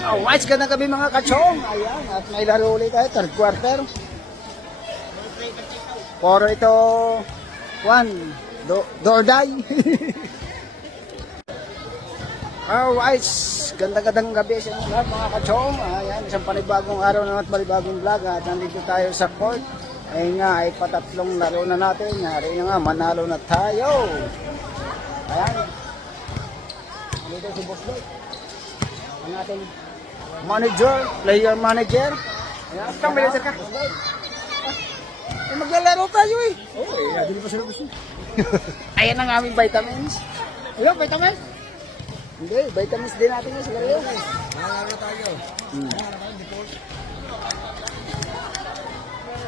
Alright, ganda gabi mga kachong. Ayan, at may laro ulit tayo, third quarter. Poro ito, one, do or die. Alright, ganda-gandang gabi sa inyo lahat mga kachong. Ayan, isang panibagong araw na at panibagong vlog. At nandito tayo sa court. Ayun nga, ay patatlong laro na natin. Hari nga, manalo na tayo. Ayan. Dito si Boss Lloyd. Ang ating manager, player manager. Ayan, kang manager ka. Maglalaro tayo eh. Oo eh, hindi pa sila gusto. Ayan ang aming vitamins. Hello, vitamins? Hindi, vitamins din natin yung sigaro yun. Manalo tayo.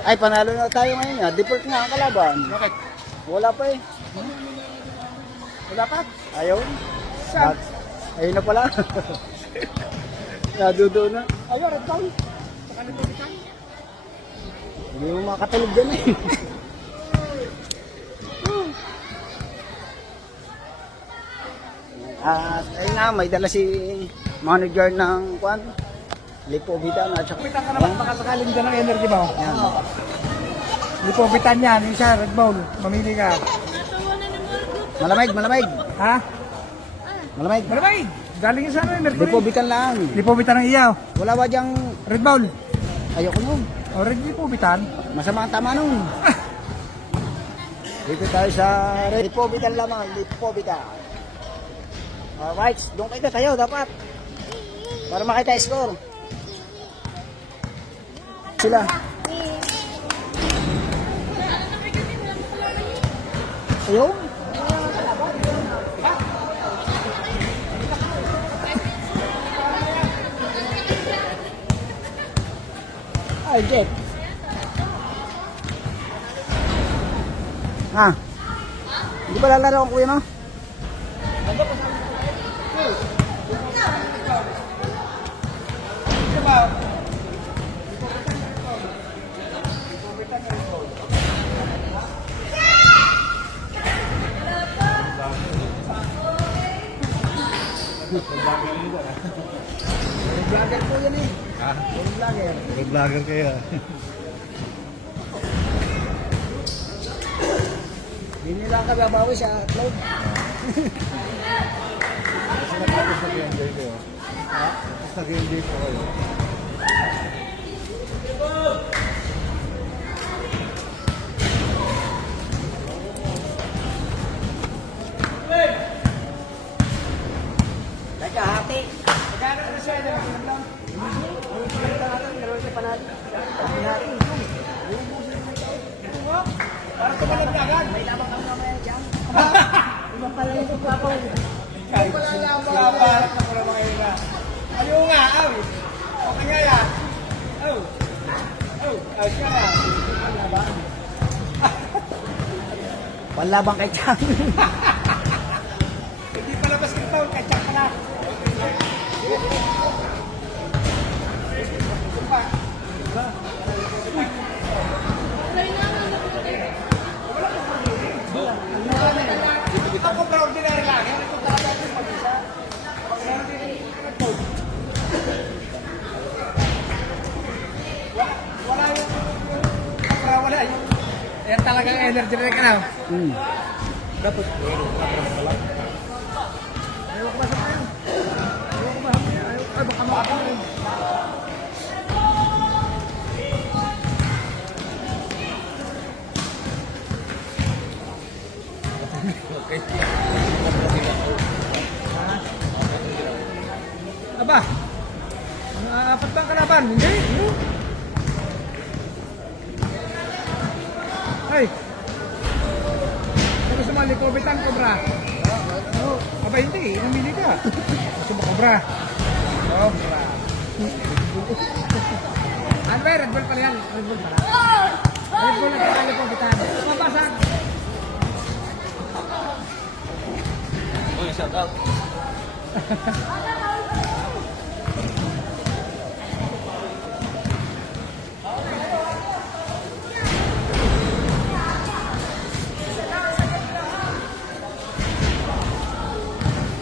Ay, panalo na tayo ngayon. Default nga ang kalaban. Bakit? Wala pa eh. Wala pa? Ayaw. Saan? Ayun na pala. Nadudo na. Ayaw, red down. Saka nagpapitang. Hindi mo makatulog dyan eh. At ayun nga, may dala si manager ng kwan. Lipovitan at saka. Lipovitan ka naman, makasakaling dyan ng energy mo. Yan. Lipovitan yan, isa, Red Bull. Mamili ka. Malamig, malamig. Ha? Malamig. Malamig! Galing yung sa ano, energy. Lipovitan lang. Lipovitan ng iyaw. Wala ba diyang Red Bull. ayoko nun. O, Red Lipovitan. Masama ang tama nun. Dito tayo sa Lipovitan lamang, Lipovitan. Alright, doon kayo tayo dapat. Para makita yung score. Sila. Ayun. Ay, Jeff. Ah. Hindi ba lalaro ang kuya mo? Vlogger po yan eh. Ha? Vlogger. Vlogger kayo. Hindi nila ang kababawi sa upload. Kasi nag-practice na enjoy kayo. Ha? Tapos nag-enjoy ko kayo. Teka, hati. Magkano na siya? Nagkikinig lang. Pero siya pa natin. Hati. Parang tumalab na agad. May labang kami mamaya dyan. Ibang pala yung pagpapaw. Ay, para sa pula mga ina. Ayaw nga, aw. O kanya yan. Aw. Aw, aw siya na. Panlabang kay Chang. Hindi pa labas ng taon, kacak ka na. Ako pa ordinary lang. Ito talaga yung mag-isa. Wala yung wala yung yan talagang energy drink na. Dapat ayaw ko ba sa kayo? Ayaw ko ba? Ay baka makapin. Aba, apat bang kalaban? Hindi. Ay, kung gusto mo likobitan, kobra. Aba hindi, namili ka. Gusto mo kobra? Kobra. Ano ba, Red Bull pala yan? Red Bull pala. Red Bull na pala likobitan. Mabasag. Uy, shout out.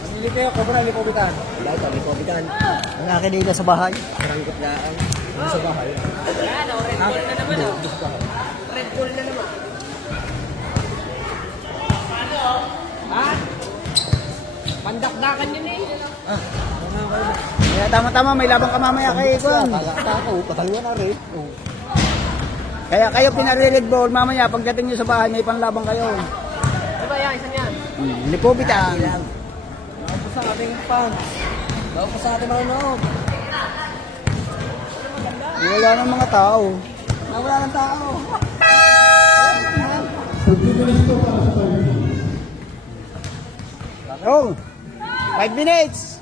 Pili kayo Ito ko na likobitan. Wala ito, may kobitan. Ang akin nila sa bahay. Maranggot na ang sa bahay. Red Bull na naman. Ha? Pandakdakan yun eh. Kaya tama-tama, may labang ka mamaya kay Juan. Kala ako, patalwa na rin. Oh. Kaya kayo pinare-red ball, mamaya pagdating nyo sa bahay, may panlabang kayo. Ano ba yan? Isan yan? Lipobitan. Bago pa sa ating pan. Bago pa sa ating manonood. Wala ng mga tao. Wala ng tao. Oh, 5 minutes.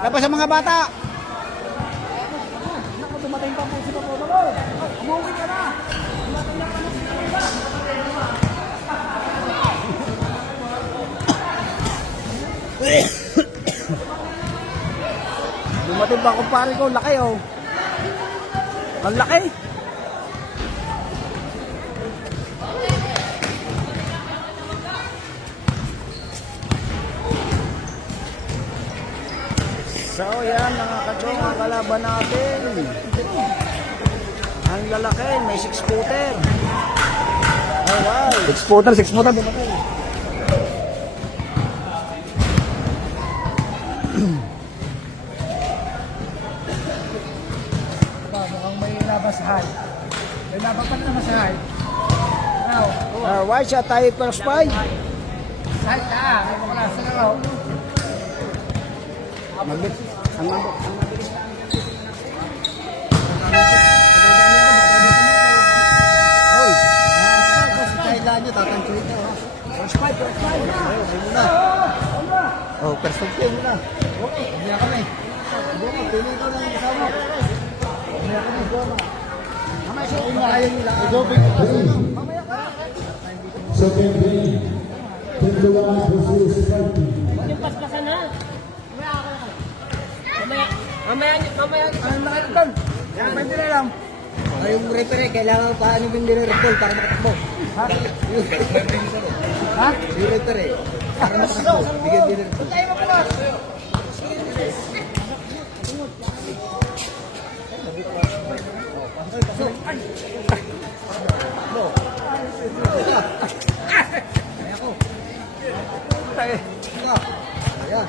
Tapos sa mga bata. Naku, dumating pa po si Papa. Umuwi ka na. Dumating pa kumpare ko, laki oh. Ang laki. So yan mga kachong, ang kalaban natin. Ang lalaki, may 6-footer. Oh wow. 6-footer dumating. Mukhang may labasahan. May labasan na masahan. Now, Why siya tayo first fight? saan ka? May mga nasa na raw. Ang mabilis. Hoy, Kahit lang nyo, tatangkilik ka. first fight. Ayaw, kayo muna. Oh, perspektif muna. Hindi na kami. Buka, pili ko lang yung kasama. Hindi na kami. Mamaya siya. Ayaw nila. Second game, Tindawan versus Fighting. Yung paspasan na. Mamaya. Anong nakita doon? Yan, pwede na lang. Ay, yung referee, kailangan paano yung nire-recall para makatakbo. Ha? Yung referee, para makatakbo. Bigyan din rin. Tayo mabukas. Ayan.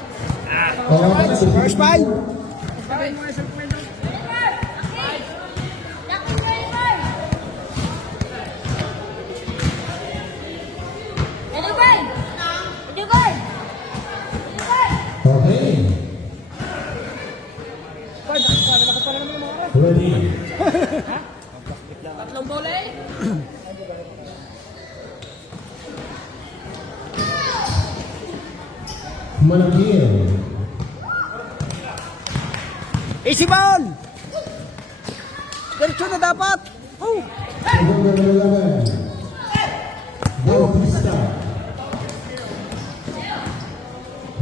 First fight. Okay. Ready. Tatlong bola eh. Managil. Easy ball. Diretso na dapat. Oh. Number 11. Bautista.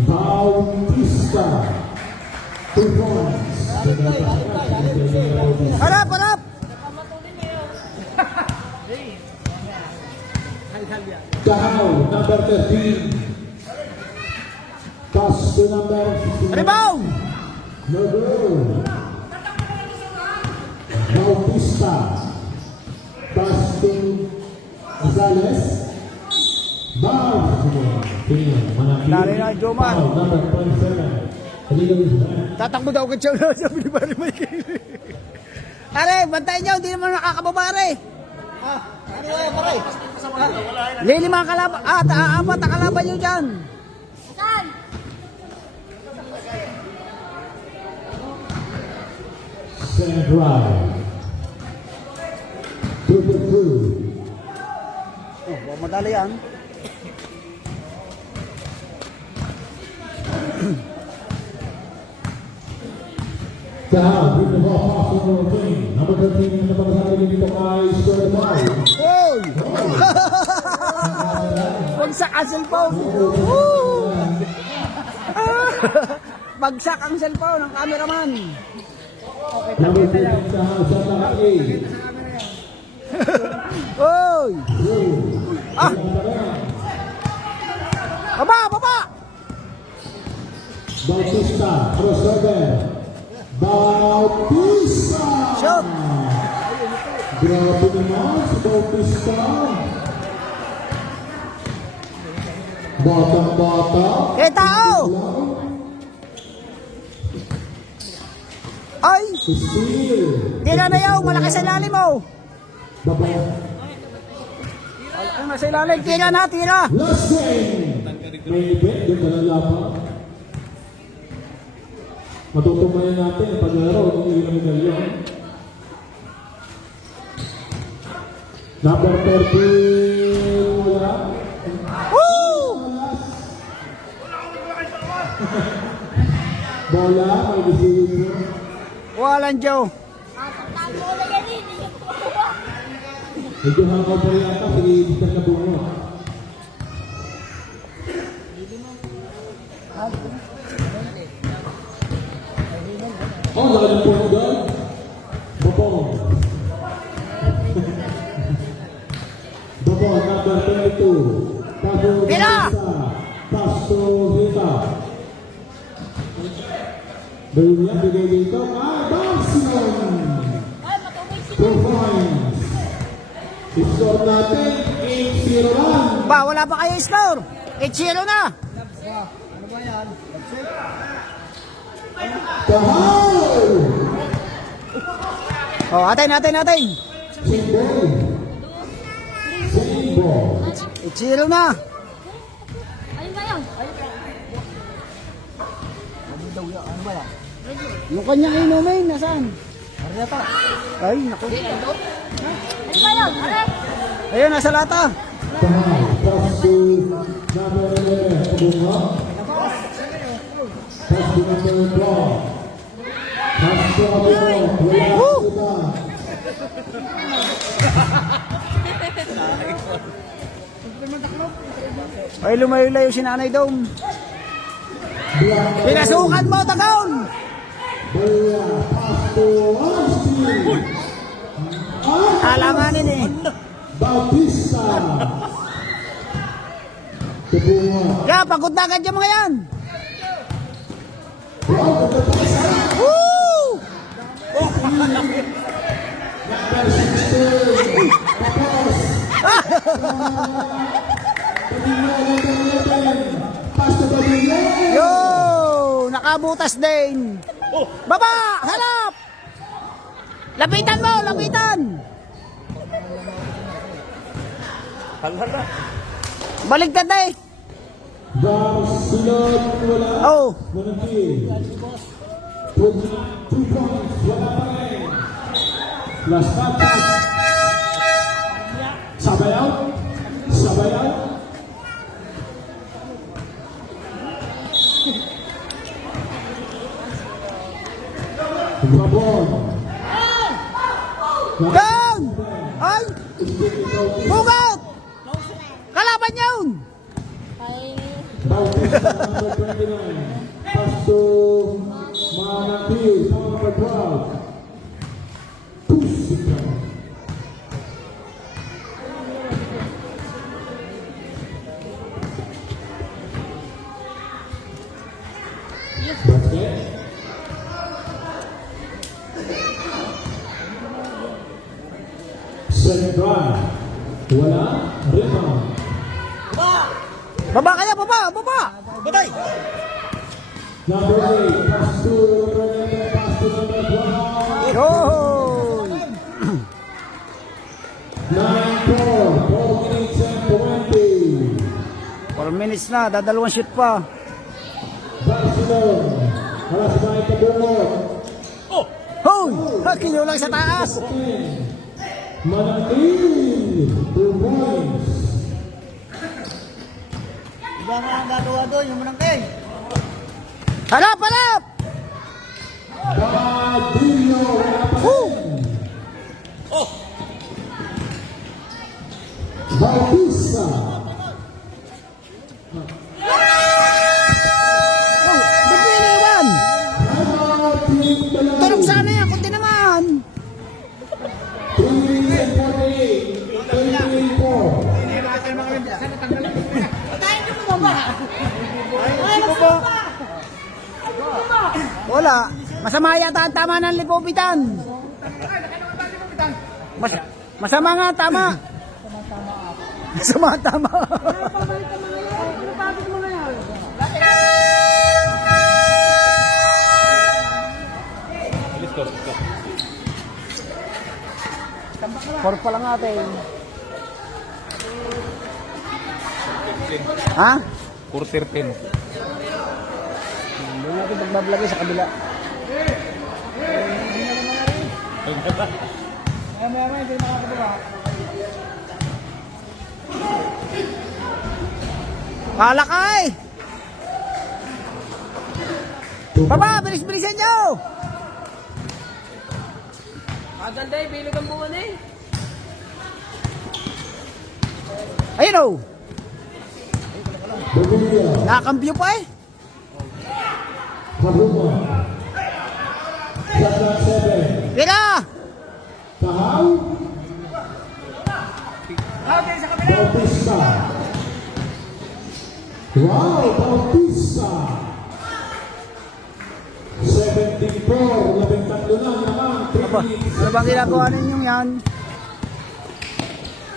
Bautista. 2 points. Harap, harap. Dahaw, number 13. Pass to number 15. Rebound. No goal. Bautista. Pass to Gonzales. Dali na, Joman. Number 27. Illegal is back. Tatakbo daw ka siya. Sabi ni Barry Michael. Are, bantayan niyo. Hindi naman nakakababa, are. Ano yan, paray? Lima ang kalaban. Apat ang kalaban niyo dyan. Stand drive. 2-2. Oh, madali yan. Dahaw, with the ball pass on the team. Number 13 na napagsasabi dito kay Square 5. Hoy! Bagsak ang cellphone. Woo! Bagsak ang cellphone ng cameraman. Number 13 Dahaw sa laki. Hoy! Ah! Baba! Baba! Bautista, our server. Bautista! Shoot! Grabe naman si Bautista. Batang-bata. Kita oh! Ay! Steal. Tira na yaw, malaki sa ilalim mo. Baba. Ay, nasa ilalim, tira na, tira. Last game. May event, doon ka nalaman. Matutumayan natin ang paglaro ng ilang medalyon. Number 13, wala. Woo! Bola, may decision. Walang Joe. Medyo hangaw pa rin ata, sige, ibitan na bungo. Oh, laki ng pungo doon. Bobong. Bobong, number 22. Paso Pila! Paso Rita. Doon yan, bigay dito. Barcelona. 2 points. Score natin, 8-0 lang. Ba, wala pa kayo score. 8-0 na. Kahal! Oh, atin. Simbol. Simbol. 8-0 na. Ayun ba yun? Yung kanyang inumin, nasaan? Ay, naku. Ayun ba yun? Aray! Ayun, nasa lata. Kahal. Paso number 11. Bunga. Paso number 12. Paso number 12. Wala sila. Ay, lumayo-layo si Nanay Dong. Pinasukan mo, Tagaon. Bola. Paso. Austin. Alanganin eh. Bautista. Bunga. Kaya, pagod na agad yung mga yan. Wow, pagkatapos. Woo! Number 16. Tapos. Pasto Padilla. Yo! Nakabutas din. Baba! Harap! Lapitan mo! Lapitan! Hala. Baligtad na eh. Sunod, wala. Oh. Manakil. 2 points, wala pa rin. Last pass. Sabay out. Sabay out. Gabon. Down! Ay! Bugat! Kalaban yun! Bautista number 29. Pasto Manakil number 12. Pusika. Basket. Second drive. Wala. Rebound. Baba kaya, baba! Baba! Batay! Number 8, pass to number 12. Yo! 9-4, 4 minutes and 20. 4 minutes na, dadalawang shoot pa. Barcelona, alas ba itabungot? Hoy! Kinulang sa taas! Manakil, 2 points. Iba nga ang gagawa doon, yung manangkay. Harap! Harap! Badillo, wala pa Woo! rin. Bautista, Oh, ba't mo iniwan? Tulog sana yan, kunti naman. 3 minutes and 48, 34. Wala. Masama yata ang tama ng lipopitan. Masama nga tama. Masama tama. Four pa lang natin. Ha? Quarter 10. Hindi natin pagbablagay sa kabila. Maya-maya, hindi nakakagawa. Kalakay! Baba, bilis-bilisan nyo! Maganda eh, bilog ang buwan eh. Ayun o! Bumilya. Nakakambyo pa eh! Haruma. Shot clock 7. Pira! Tahaw. Okay, sa kabila. Bautista. Wow, Bautista. 74, 13 na naman. Aba, ano bang ginagawa ninyong yan?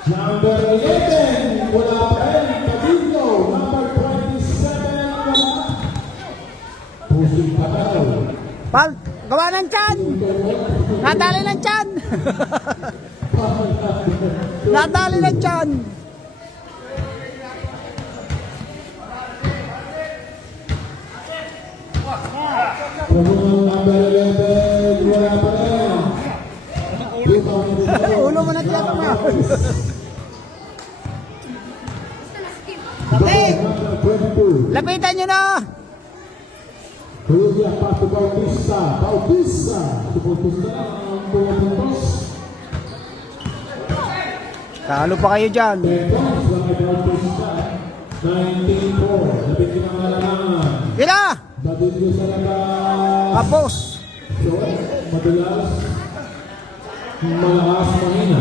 Number 11, wala pa rin, Cabrillo. Number 27, wala. Pusing pa daw. Pal, gawa ng tiyan! Nadali ng tiyan! Nadali ng tiyan! Promotion number 11, wala pa rin. Ulo mo na tiyata mo. Lapi! Number 22. Lapitan nyo na! Julia Pato Bautista. Bautista. Si Bautista na ang pumuntos. Talo pa kayo dyan. Petos lang ay Bautista. 19-4. Lapit ng malalangan. Pira! Batid ko sa labas. Kapos! Short, madalas. Malakas mahina.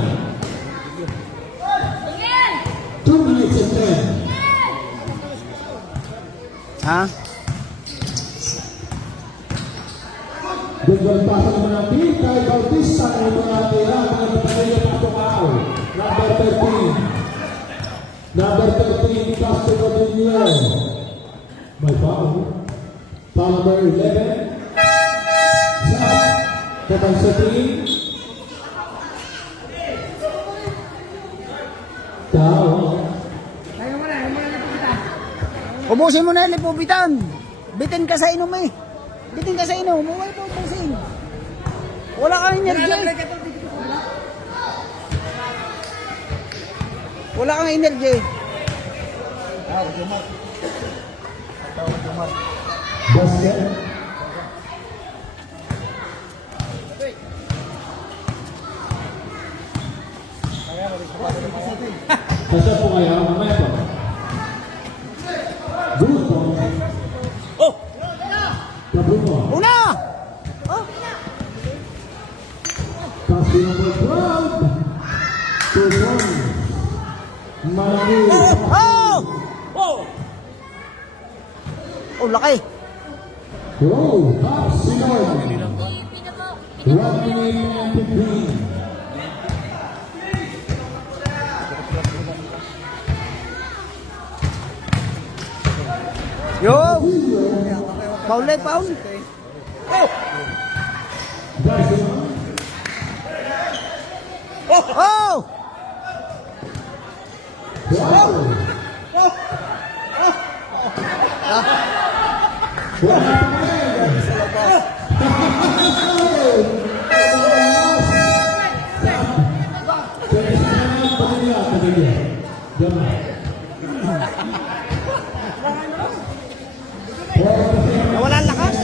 2 minutes and 10. Ha? Gugol pasok naman ang team kay Bautista ng mga tira ng Pagkaya Patukaw. Number 13. Number 13, Castro Rodriguez. May foul. Foul number 11. Shot. Kapag sa team. Tao. Ubusin mo na yung lipubitan. Bitin ka sa inom eh. Bitin ka sa inom. Huwag po ubusin. Wala kang energy. Wala kang energy. Basket. Kasya po kaya, mamaya po. Good po. Oh! Kabruno. Una! Pass number 12. 2 points. Malaki. Oh! Oh! Oh, laki. Wow, Bob Simon. Pina po. 1 minute and 15. Yo! Paul eh, Paul. Oh! Nawala ang lakas.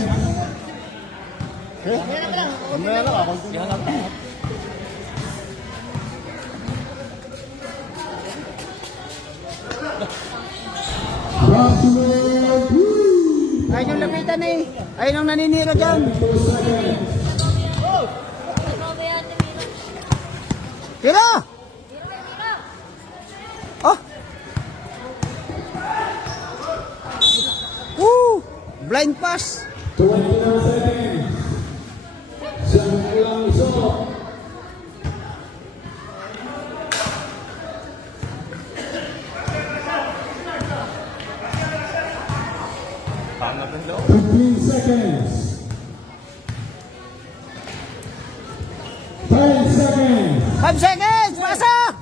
Ayun yung lapitan eh. Ayun ang naninira dyan. Tira! Oh! Woo! Blind pass. 29 seconds. 5 seconds! Pasa!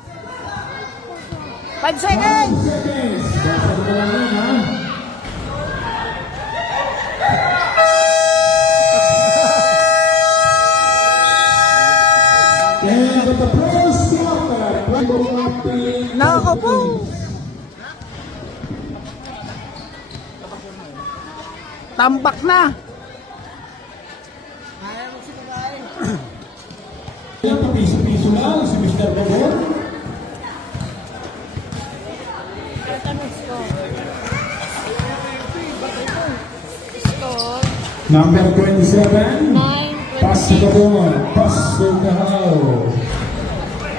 5 seconds! 5 seconds. Basta ko lang yun, ha? And at the first quarter, Nako po! Tambak na! Yan, papiso-piso lang si Mr. Babor. Number 27. 9, Pass to the ball. Pass to Kahao.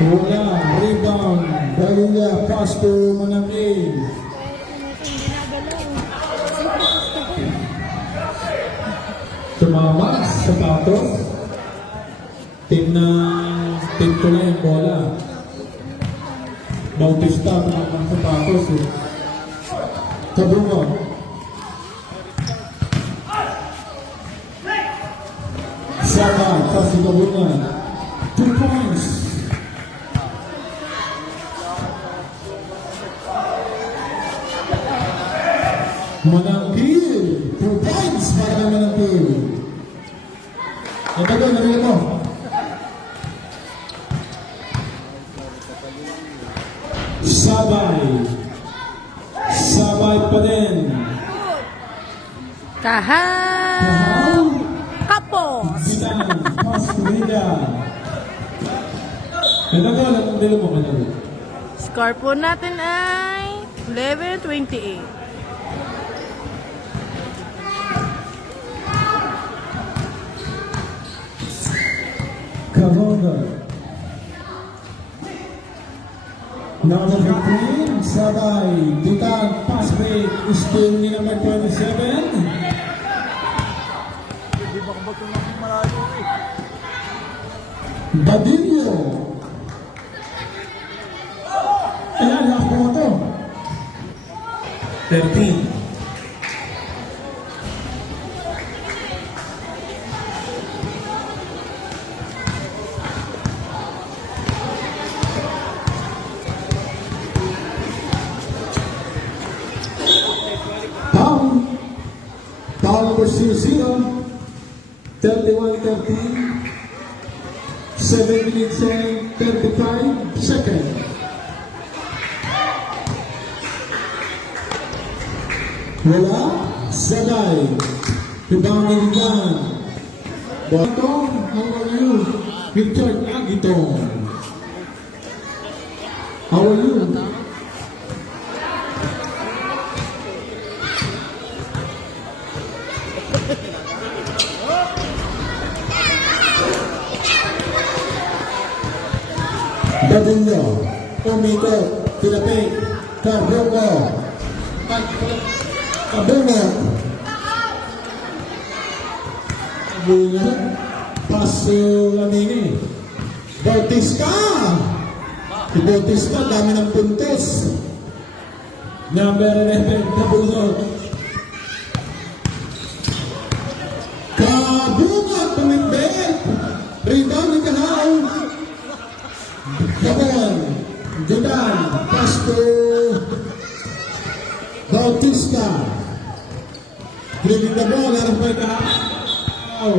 Wala. Rebound. Daluya. Pass to Manangay. Tumama. Sapatos. Team ko na yung bola. Bautista. Tumama ang sapatos. Kabungo. Saka. Pass to Kabungo. 2 points. Manangkil. 2 points para kay Manangkil. Ito ko, narinig mo. Sabay. Sabay pa din. Kahal! Kapos! Bitan. Pass to Rida. Ito ko, alam mo mo kanalo. Score po natin ay 11-28. Karonda. Number 15, Sabay. Bitan. Pass break. Still ni number 27. Badillo. Ayan, last po ito. 13. Down number 0, 31-13. 7 minutes and 35 seconds. Wala. Sagay. Rebound ni Ligan. Bottom, how are you? Richard Agiton. How are you? Badullo, Umito, Pilapit, Carbongo, Kabungo, Kabungo, Paso Lamini, Bautista, si Bautista, dami ng puntos, number 11, Kabungo, Kabungo, Pumibet, rebound ni Kahao, Gabon, Judan, Pasto, Bautista, dribling the ball, harap by Kahao.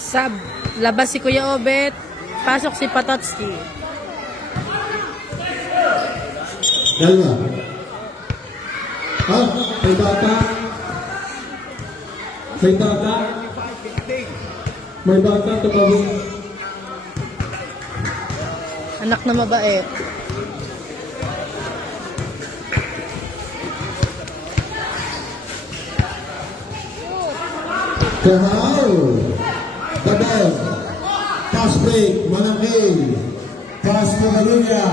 Sab, labas si Kuya Obet, pasok si Patotski. Dalawa. Ah, may bata. May bata. May bata, tumawin. Anak na mabait. Kahao. Dabal. Pass break. Manangay. Pass to Maluya.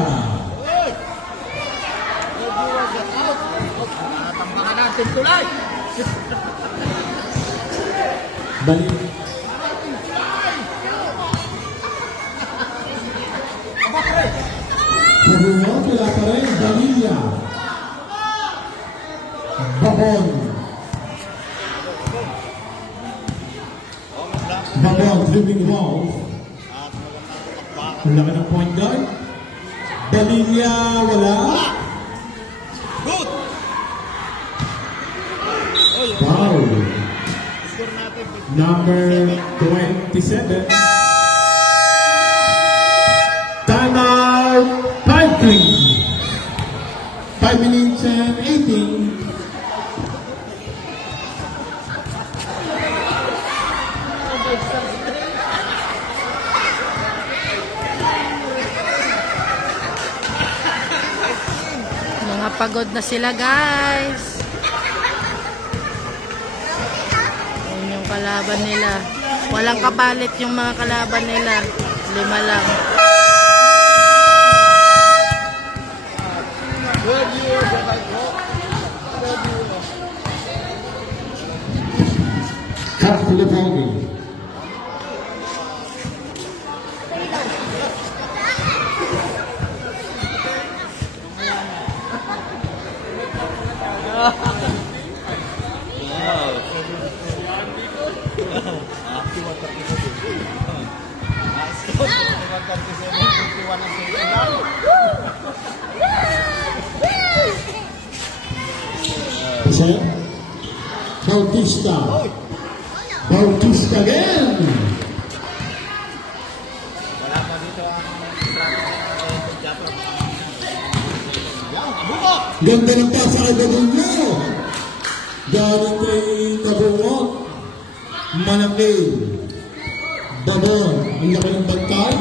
Balik. Kabungo, pila pa rin. Balilla. Babon. Babon, dribbling ball. Ang laki ng point guard. Balilla, wala. Foul. Number 27. Timeout. 5 minutes and 18. Mga pagod na sila, guys. Yan yung kalaban nila. Walang kapalit yung mga kalaban nila. 5 lang. Cut to the ballgame. Set. Bautista. Bautista again. Ganda ng pasa kay Babunyo. Galing kay Kabungot. Manakil. Babon. Ang laki ng bantay.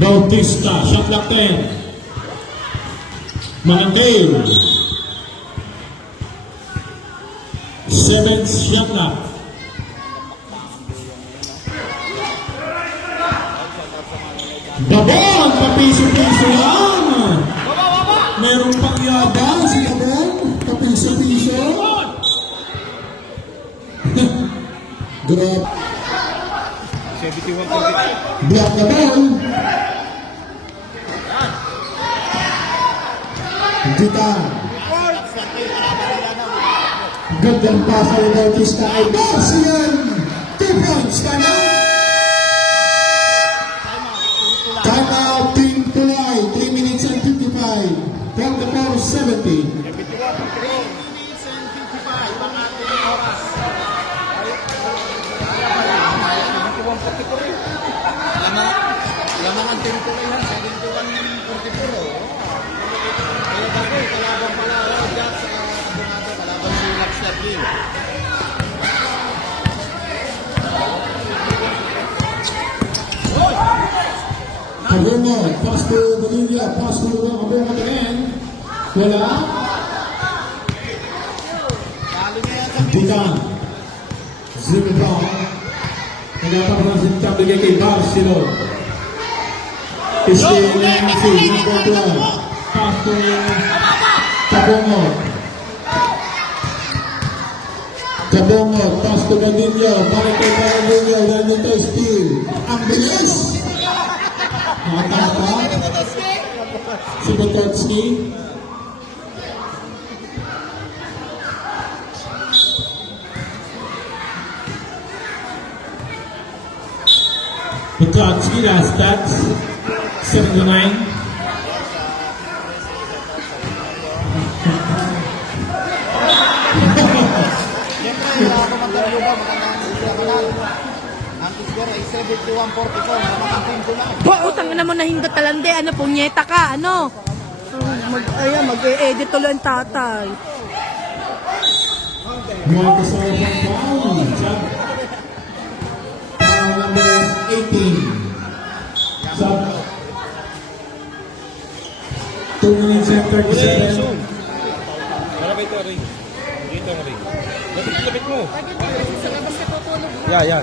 Bautista, shot clock 10. Manakil. 7 shot clock. Babon, papiso-piso lang. Meron pang yabang si Babon, papiso-piso. Grab. Block the ball. Kita. Gandang pasa ng Bautista ay Barcian. 2 points, time out, Team Tulay, 3 minutes and 55. From the ball, 70. Lamang ang tempo ko yan, 71-44. Kaya bagay, kalaban pala ako dyan sa abogado, kalaban si Max Lerkin. Kabungot, pass to Bolivia, pass to Kabungot again. Wala. Kita. Zero ball. Nagpapapansin ka bigay kay Barcelo. Still Nancy, number 12. Pass to Kabungot. Kabungot, pass to Gadillo. Balik kay Gadillo, Gadillo steal. Ang bilis! Nakatapa. Si Bototski. Bototski, last stats. 79. Utang na mo na hingga talande. Ano, punyeta ka, ano? Mag-e-edit tuloy ang tatay. Marcus Alvan foul. Foul number 18. Sub 2 minutes and 37. Wala ba ito, ring? Dito ang ring. Lapit mo. Yeah.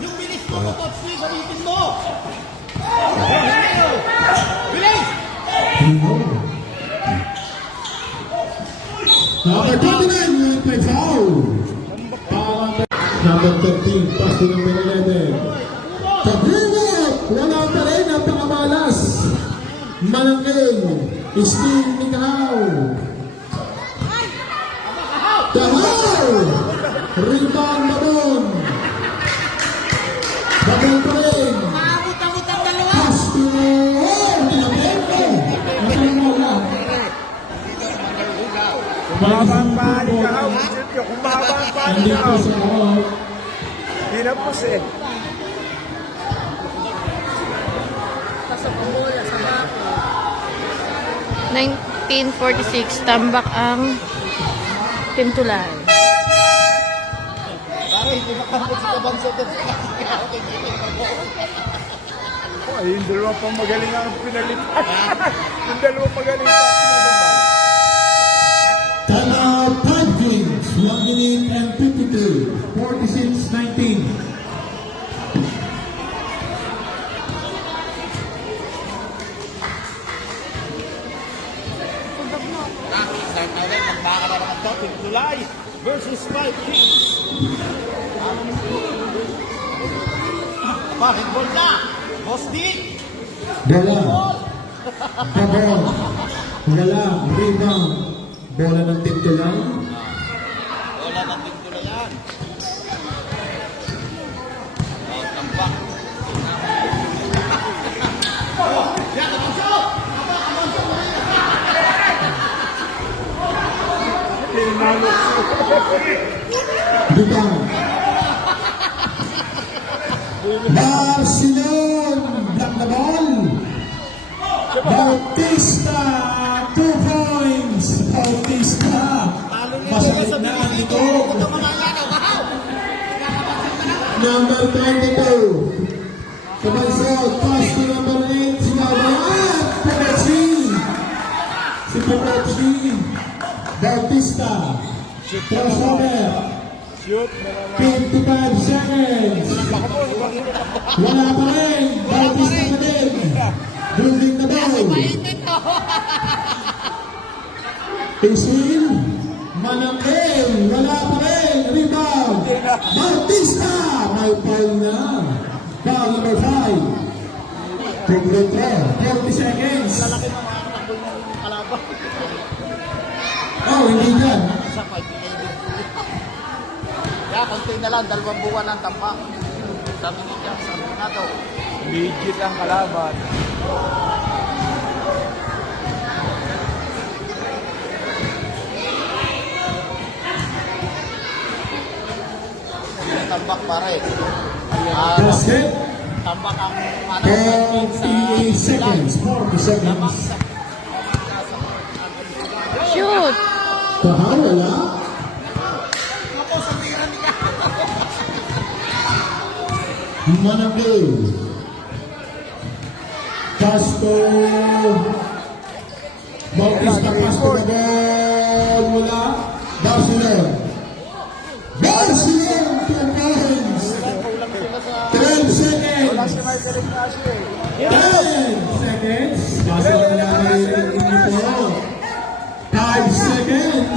Yung bilis mo, Totsi, gamitin mo! Bilis! Number 29, may foul. Foul number 13, pass to number 11. Kabungot! wala pa rin ang pakamalas. Manangil, Steve Mikahaw. Tahaw! Rebound Babon. Babon pa rin. Castro. Oh, Tinapento. Nakalala. Kumabang balik ka ha. Kumabang balik Hindi ka po ha. sa off. Hindi na po siya. Pasok ang bola sa bako. 1946, tambak ang Team Tulay. Ay, yung dalawa pang magaling ang pinalitan. Yung dalawa magaling pa ang pinalitan. Timeout, 5 games, 1 minute and 52, 46-19. July versus 5 Kings. Basketball na. Boss D. Bola. Pabon. Wala. Rebound. Bola ng Team Tulay. Wala na pintura yan. Oh, tambak. Rebound. Barcelon. Black na ball. Bautista. 2 points. Bautista. Masakit na ang likod. Number 22. Kabansot. Pass to number 8. Si Babayat. Pepsi. Si Pepsi. Bautista. Crossover. 55 seconds. Wala pa rin. Bautista pa rin. Dribbling na ball. Isil. Manangil. Wala pa rin. Rebound. Bautista. May foul na. Foul number 5. Take the throw. 40 seconds. Oh, hindi dyan. Kaya konti na lang, 2 buwan ng tambak. Sabi ni Jack, sabi na daw. Legit ang kalaban. Yung tambak pare. Basket. Tambak ang 48 seconds. 40 seconds. Shoot! Tahan, wala. Manangil. Castro. Bautista Castro na ball. Wala. Barcelona. Barcelona. 2 points. 12 seconds. 10 seconds. Barcelona na rin ito. 5 seconds.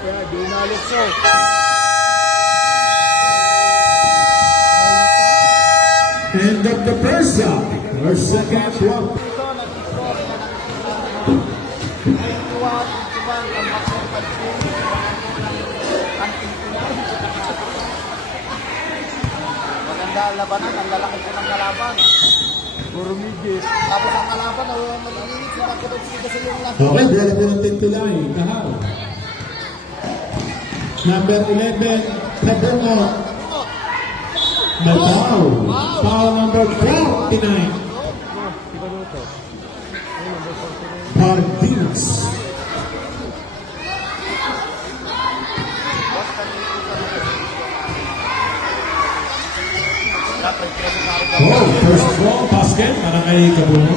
Kaya di nalukso. End of the first half. First second one. Maganda ang labanan, ang lalaki po ng kalaban. Burumigis. Tapos ang kalaban, nag-iinit sila kasi yung last. Okay, bola po ng Tintulay. Tahaw. Number 11, Tabungo. May foul. Foul number 49. Martinez. Oh, first ball, basket para kay Kabungo.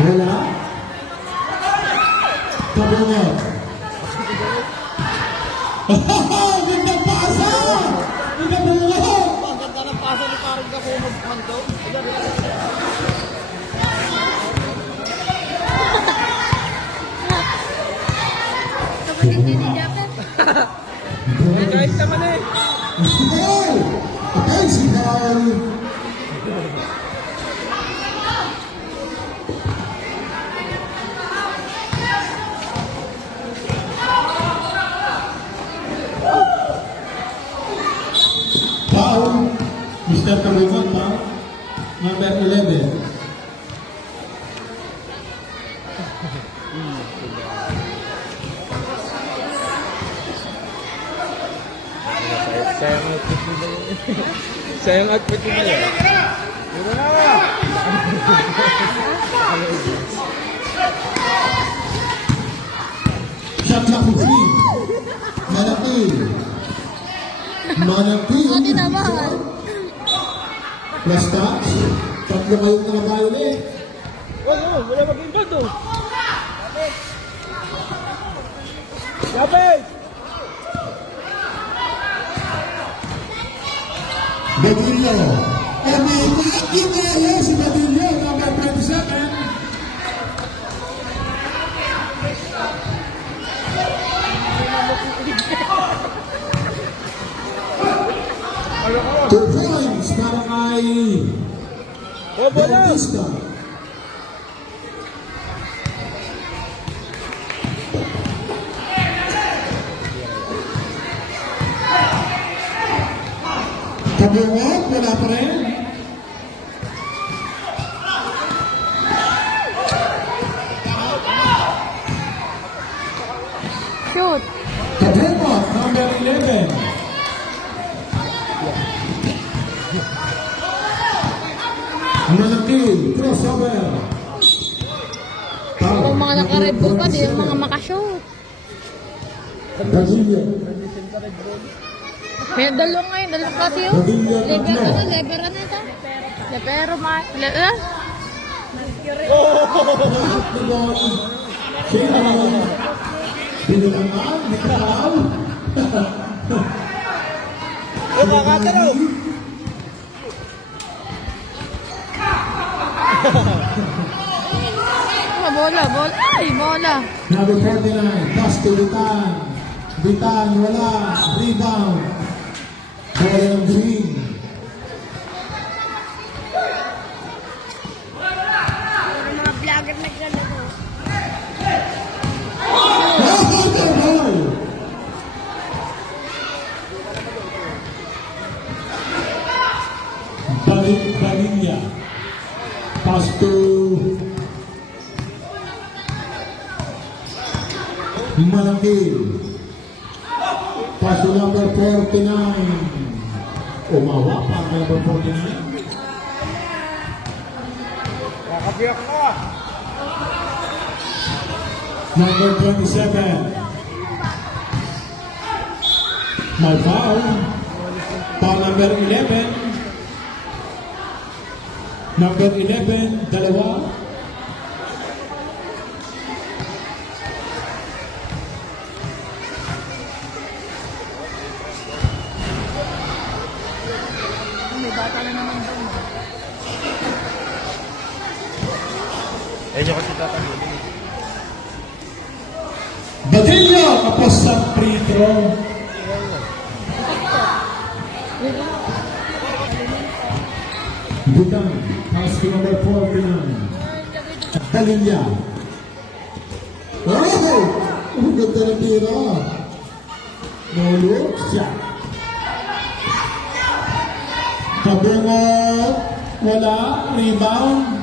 Wala. Kabungo. Ganda pasa! Ganda bunga! Ang ganda ng pasa ni parang Kapumog Manto. Kahit naman eh. Sigaw! Okay, sigaw! Foul, Mr. Kabungan, foul. Number 11. Sayang outfit nila yun. Sayang outfit nila yun. Shot clock is free. Malaki. Malaki. Buti naman. Last touch. Tatlo kayong nakabayo ulit. Wala mag-inbound oh. Yapit! Badillo. And may nakita niya si Badillo, number 27. Two points para kay Bautista. Kabungot, wala pa rin. Shoot. Kabungot, number 11. Malaki, crossover. Kung mga naka-red bull pa, di yung mga makashoot. Badillo. May dalawa ngayon, dalawa kasi yun. Lever ano ito? Lepero, Siya, binulangan, nakaw. Kakataro! Bola. Ay, bola. Number 49, pass to Bitan. Bitan, wala. Rebound. Bola ng Green. Mga vlogger naglalaro. Ball! Balinja. Pass to Malaki. Pass to number 49. Umawa pa number 49. Kakabiyak ka! Number 27. May foul. Foul number 11. Number 11, dalawa. May bata na naman doon. Eh, yung kasi tatanggalin. Badillo, kapos sa free throw. Budang, pass to number 49. Balinja. Oh! Ang ganda ng tira. No look, shot. Kabungot, wala, rebound.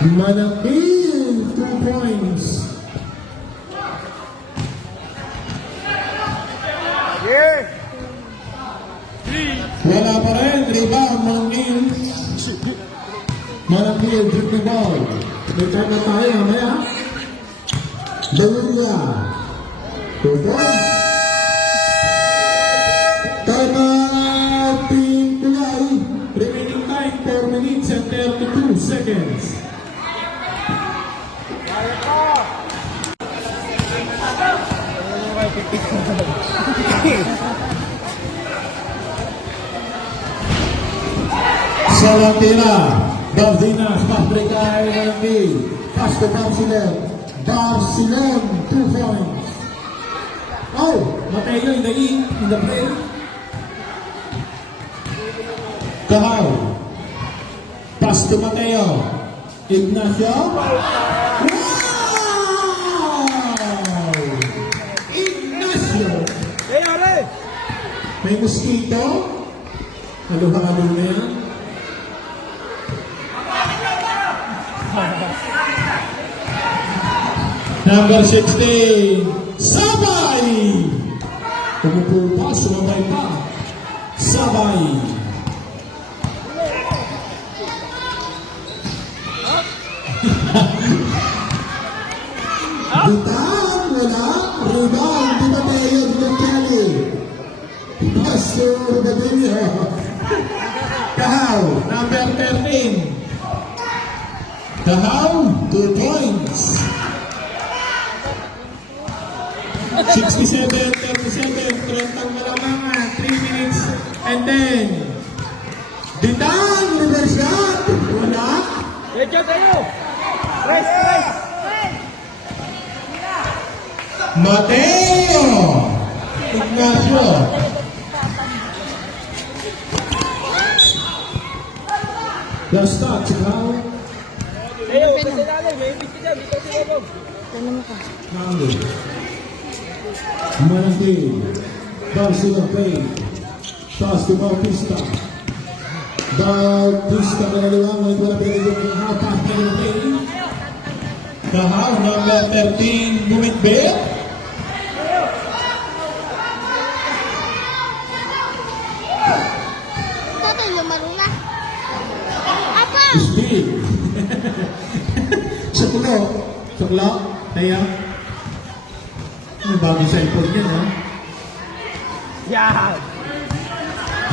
Manakil, 2 points. Wala pa rin, rebound, Manakil. Manakil, dribbling ball. May time na tayo, mamaya. Baluria. 2 points. Time out, Team Kulay. Remaining time, 4 minutes and 32 seconds. Kaya ka! Isa lang tira. Bardinas, Pabrika, LMB. Pass to Barcelon. Barcelon, 2 points. Oh, Mateo in the play. Kahaw. Pass to Mateo. Ignacio. Wow! Ignacio. May mosquito. Halo-halo na yan. Number 16, Sabay! Pumupo pa, sumabay pa. Sabay. Butang, wala. Rebound, di ba tayo, di ba Kelly? Pastor Badillo. Kahaw, number 13. Kahaw, 2 points. 67, 37, 30 malamangan, 3 minutes, and then, Ditang, reverse shot, wala. Mateo, Ignacio. Last touch, ikaw. Nando. Manati, Barcelona play. Pass to Bautista. Bautista kaliwang, wala pinagin yung hapas na yung play. Kahaw, number 13, Bumitbit. Ito yung marula. Apa? Speed. Saklo. Saklo. Kaya. May bagong cellphone niya, no? Yeah!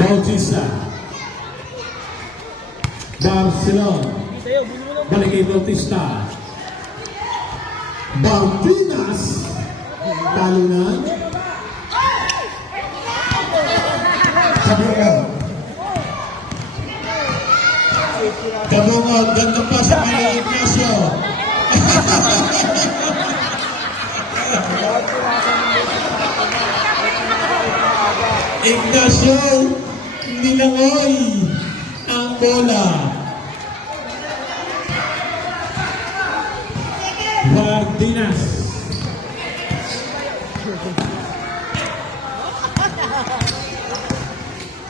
Bautista. Barcelona. Balik kay Bautista. Baltinas. Talunan. Kabungod. Kabungod. Ganda pa sa mga Ignacio. Ignacio, nilangoy ang bola. Bardinas.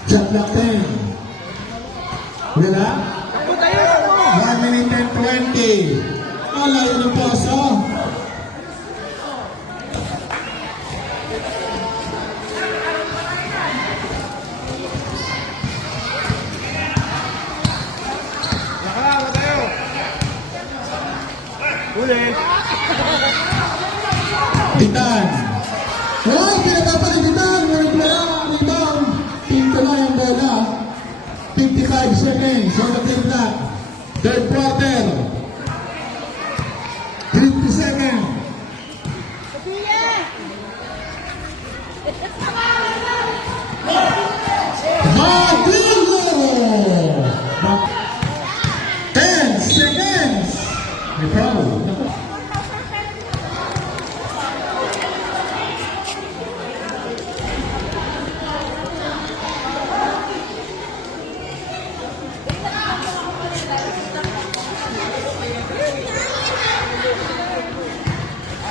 Shot clock 10. Wala? 1 minute and 20. Alayo ng paso. Bitan. Oh, pinatapan ni Bitan. Rebound. Pinto na yung bola. 55 seconds on the play clock. Third quarter. 50 seconds. Martino! 10 seconds. May problem.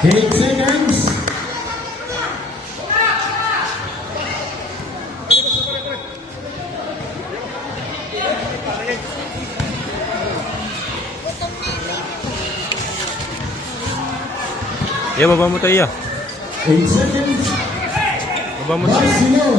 Eight seconds. Iya, baba mo tayo. 8 seconds. Baba mo tayo. Barcelona.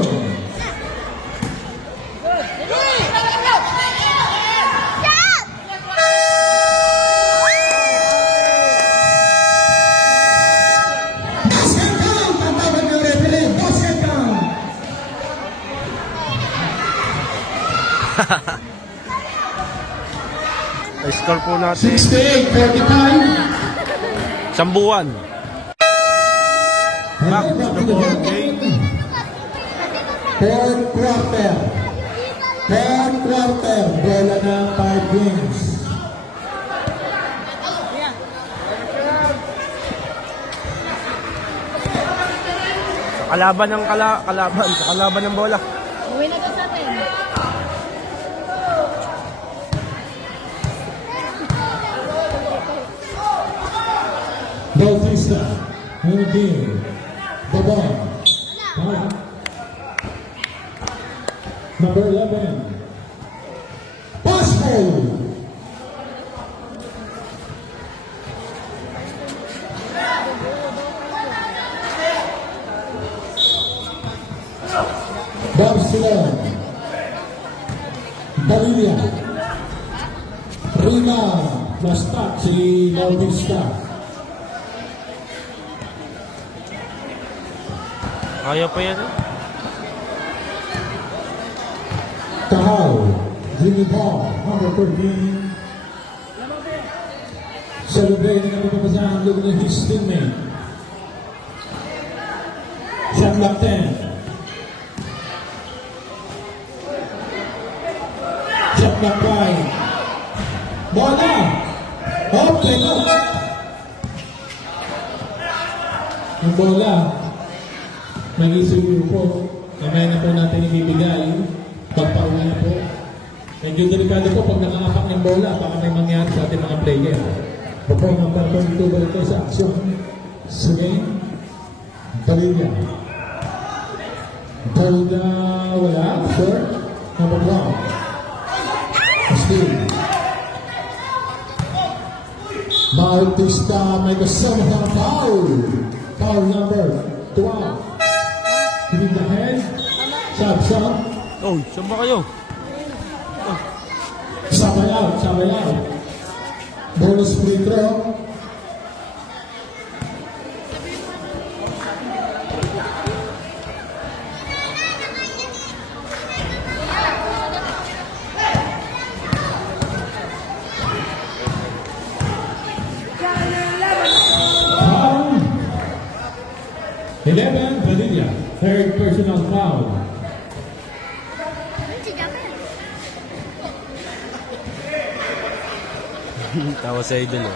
Basket count. Ang tawag ng referee. Basket count. Score po natin. 68-45. Sambuan. Back to the game. Third quarter. Bola ng 5 wins. Kalaban ng kalaban ng bola. Uwi na to sa atin. Bautista, Hurricane, Babon, number 11, Pascal. Barcelona, Bolivia, Rina, Lastat, si Bautista. Kaya pa yan. Tahal, Jimmy Paul, number 13. Celebrating ang papasahan look ng his teammate. Shot clock 10. Shot clock 5. Bola! Okay, go! Ang bola, nag-isip po, mamaya na po natin ibibigay, pagpauwi na po. Medyo delikado po pag nakakapak ng bola, baka may mangyari sa ating mga player. Opo, number 22 balik tayo sa aksyon. Sige, Balilla. Balilla, wala, sure. Number 1. Steve. Bautista, may kasama ng foul. Foul number 12. Hit the head. Shot. Oh, saan ba kayo? Sabayaw. Bonus free throw. Foul. 11, Padilla. Third personal foul. Tawa sa idol eh.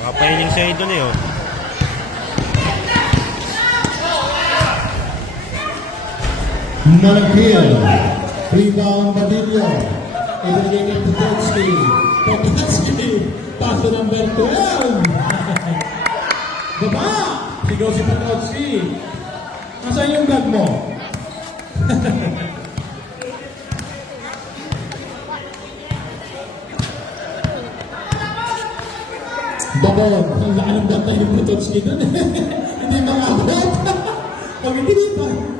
Kapahiling sa idol eh oh. Malaghiel. Rebound Badillo. Ibigay kay Potetsky. Paso number 12. Baba! Sigaw si Potetsky. Nasaan yung bag mo? Babon, ang laan ng bag yung Potetsky doon. Hindi makabot.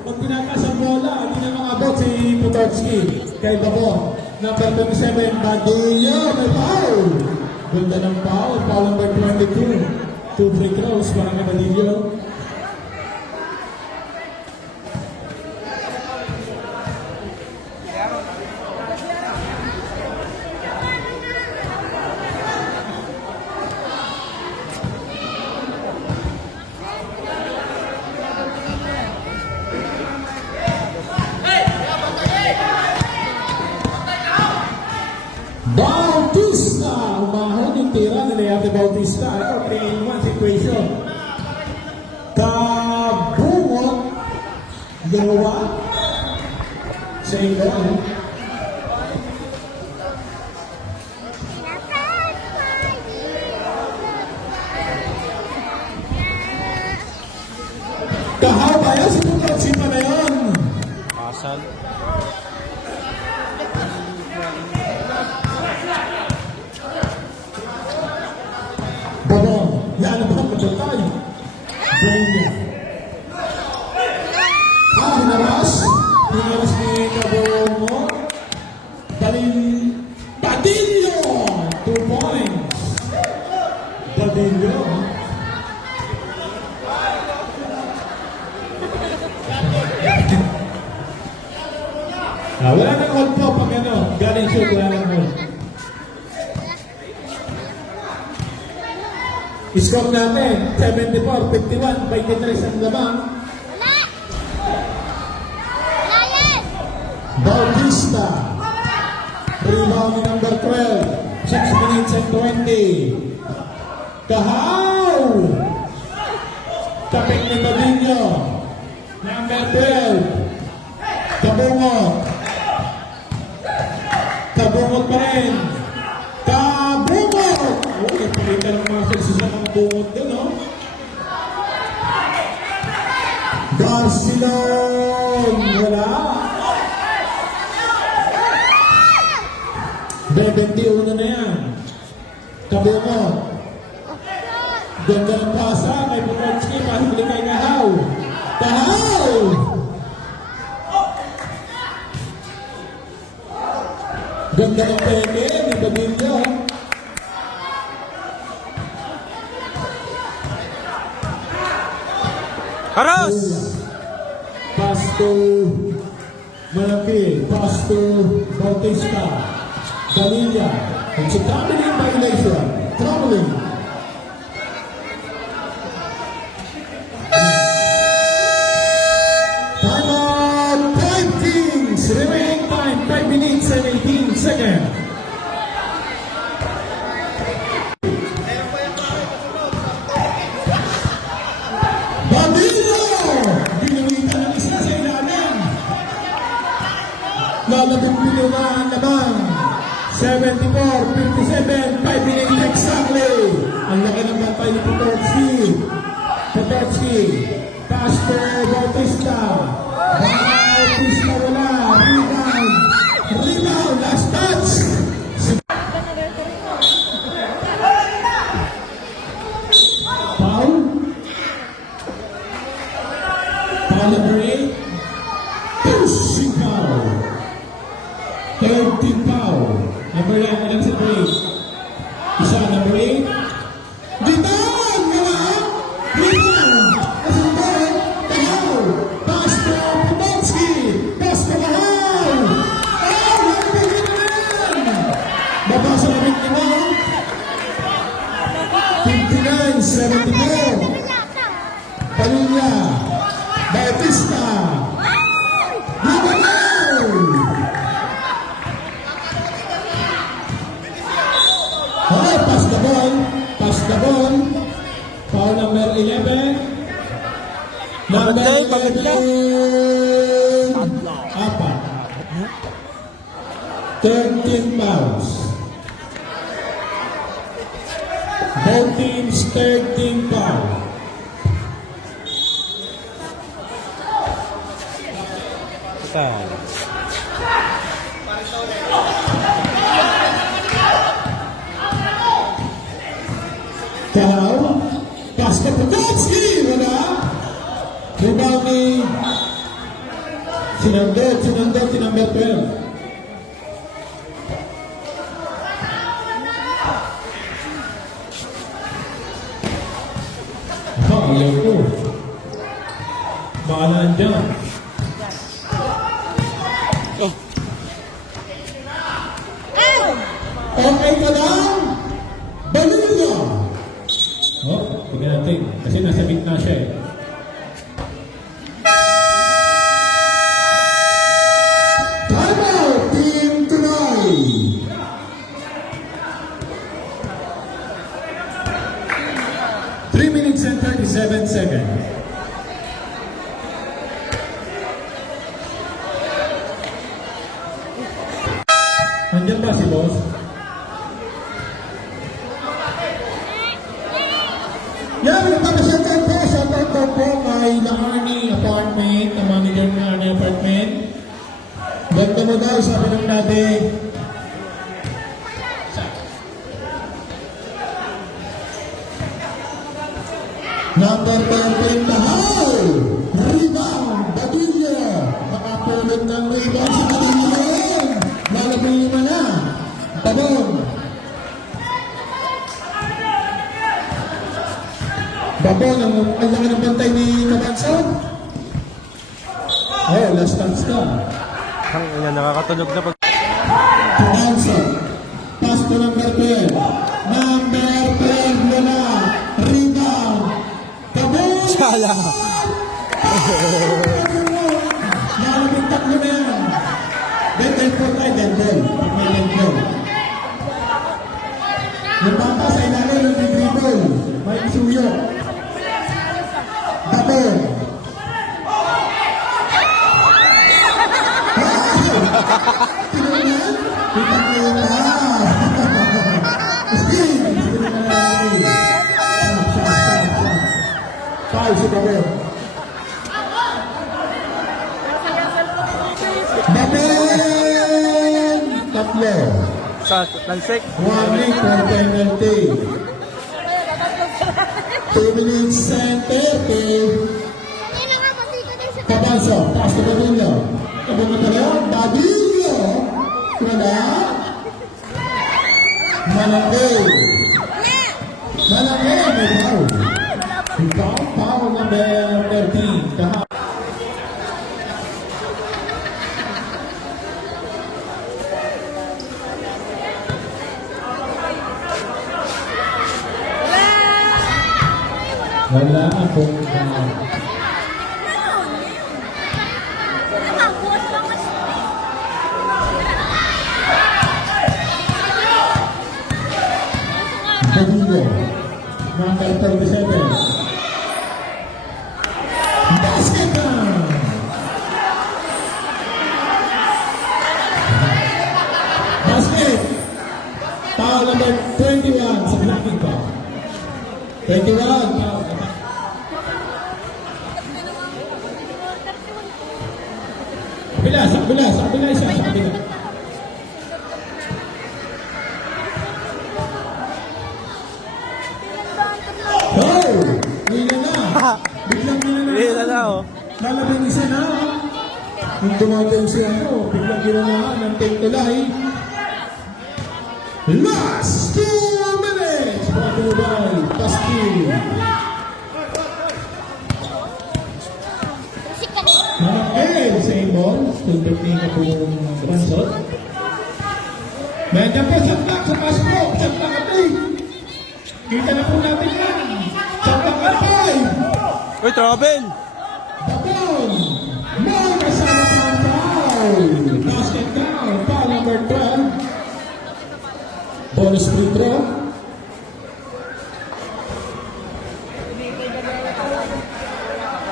Pag tinakas ang bola, hindi na makabot si Potetsky. Kay Babon. Number 27, Badillo, may foul. Ganda ng foul. Foul number 22. 2 free throws para kay Badillo. Bautista! Umahon yung tira nila Ate Bautista. Ito, 3-in-1 situation. Kabungot. Yawa. Sa ingon. Kahabaya si Potetsky pa na yun. Asal. Babon, yan ang mga patay. Benya. Hinaras ni Kabongo. Badillo, 2 points. Badillo. Wala nang hold po pag ano, galing shoot, wala nang hold. Score natin, 74-51, 23 ang lamang. Bautista. Rebound ni number 12. 6 minutes and 20. Kahaw! Tapik ni Badillo. Number 12. Kabungot. Kabungot pa rin. Kabungot! Oh, nagpakita ng mga sa mga bungot din, no? Barcelon! Wala. 21 na yan. Kabungot. Ganda ng pasa kay Potocki. Pasok kay Kahaw. Kahaw! Ganda ng peke ni Badillo. Haros! Pass to Malaki. Pass to Bautista. Danilla. It's a dominant violation. Troubling. Time out. 5 teams. Remaining time 5 minutes and 18 seconds. Badillo! Ginamitan ng isa sa ilalim. Lalabing pinunahan naman. 74-57, 5 minutes exactly. Ang laki ng bantay ni Potocki. Potocki. Pass to Bautista. Bautista wala. Rebound. Rebound. Last touch. Foul. Foul number 8. Pushing foul. 13 foul. Number 9, alam sa break. Isa, number 8. Rebound! Wala! Rebound! Kasundan! Kahaw! Pass to Potocki! Pass to Kahaw! Oh! Nagpigil na rin! Baba sa labing lima. 59-74. Palilla. Bautista. Rebound! Oh, pass the ball. Pass the ball. Foul number 11. Number 11. Apat. 13 fouls. Both teams 13 fouls. Kahaw. Pass to Potocki. Wala. Rebound ni Sinandot si number 12. Ayaw ko. Baka nandyan. Okay ka lang? Balilla! Oh, tignan natin. Kasi nasa gitna siya eh. Time out, Team Tunay! Three minutes and 37 seconds. Nandiyan ba si boss? Yan, nagpapasyatan po sa totoo po kay La Arnie Apartment, ang manager ng Arnie Apartment. Ganda mo daw, sabi ng dati. Number 13, Kahaw! Rebound, Badillo! Makapulot ng rebound si Badillo. Malabing lima na. Tabong. Babon, ang laki ng bantay ni Kabanson. Oh, last chance ka. Ang ina, nakakatunog na pag... Kabanson. Pass to number 12. Number 12 wala. Kala. Maraming tatlo na yan. Then 10-4 tayo, then ball. May then ball. Yung papas ay lalo yung dribble. May isuyo. Dabol. Tinunan? Kita kayo na. Foul si Dabol. Dabol! Tatlo. Sa lansik. 1 minute for penalty. 2 minutes and 30. Pabanso, taas na Badillo. Kabunod Badillo. Wala. Malangay. Malangay, may foul. Ikaw, foul number 13. Kahapon. Wala akong Badillo, number 37. Basket down! Basket! Foul number 21 sa blocking pa. 21, foul. Sa kabila isa, sa kabila. Oh! Hila na! Biglang Hila na, oh. Lalabing isa na. Nung dumating siya, biglang ginanahan ng Tentulay. Last 2 minutes! Patubay, Pastil. Manakil sa ibon. Tulbing ka po ng Bansot. Medyo po sa plak, sa paspo. Sa plak atay. Kita na po natin yan. Sa plak atay. Uy, trouble! Babon! May kasama pa ang foul! Basket down! Foul number 12. Bonus free throw.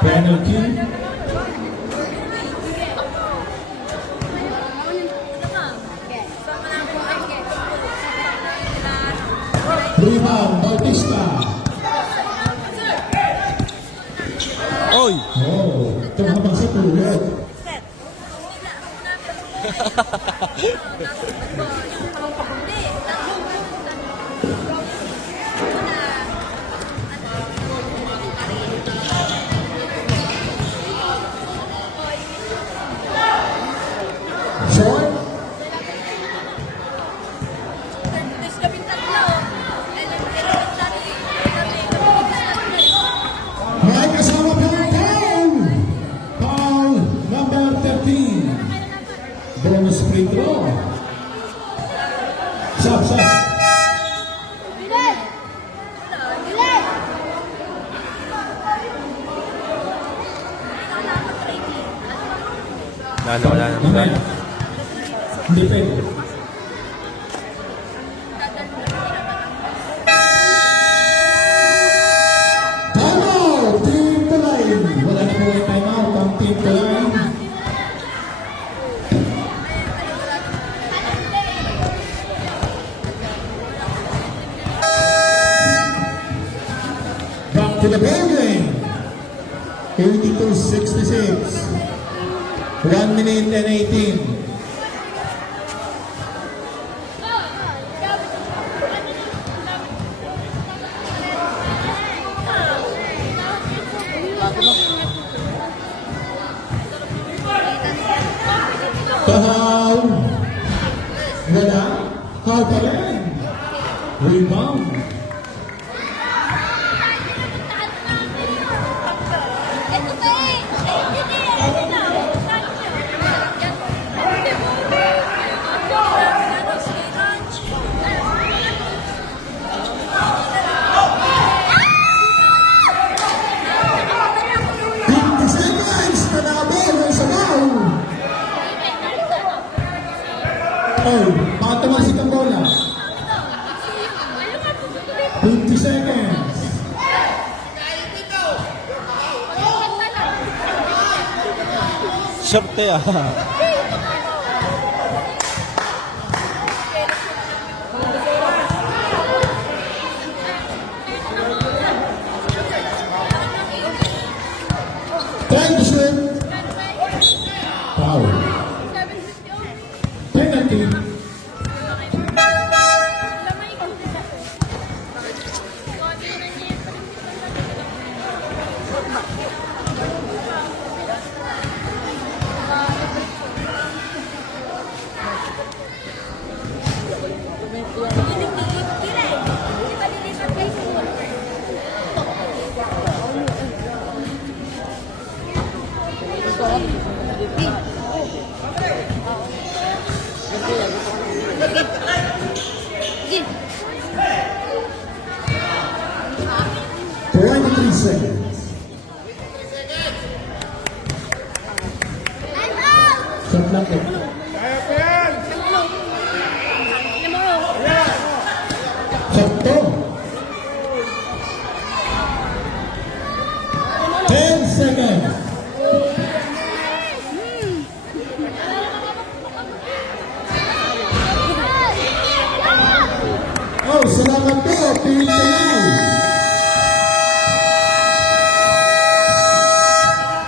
Penalty. Rebound, Bautista. Oy! Oh, tumabang sa tulog. Short. May kasama pa ang foul. Foul number 13. Bonus free throw. Sap. Wala na. Mamaya. Hindi pwede. Timeout! Team Tulay. Wala na po yung timeout ang Team Tulay. Back to the ball game. 82-66. 1 minute and 18. Foul. Wala. Foul pa rin. Rebound. Oh, baka tumasik ang bola. 20 seconds. Swerte ah. Trying to swim. Foul. Penalty. Sige. 23 seconds. I'm out! Shot lang po. Shot to. 10 seconds. Oh, salamat po. Team Talay.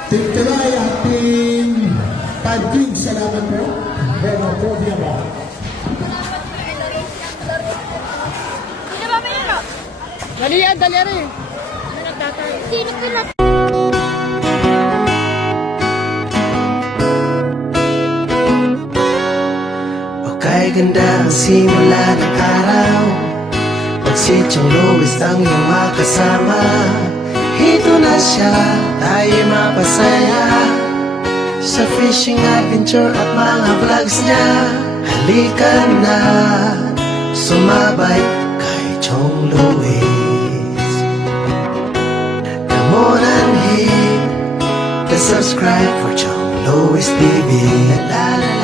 Team Talay at Team Padjig. Salamat po. Pero trivia ba? Sino ba mayroon? Dali yan, dali rin. Sino sila? Okay, ganda ang simula ng araw. Pag si Chong Luis ang iyong makasama, ito na siya, tayo mapasaya sa fishing adventure at mga vlogs niya. Halika na, sumabay kay Chong Luis. Come on and hit the subscribe for Chong Luis TV. La la la.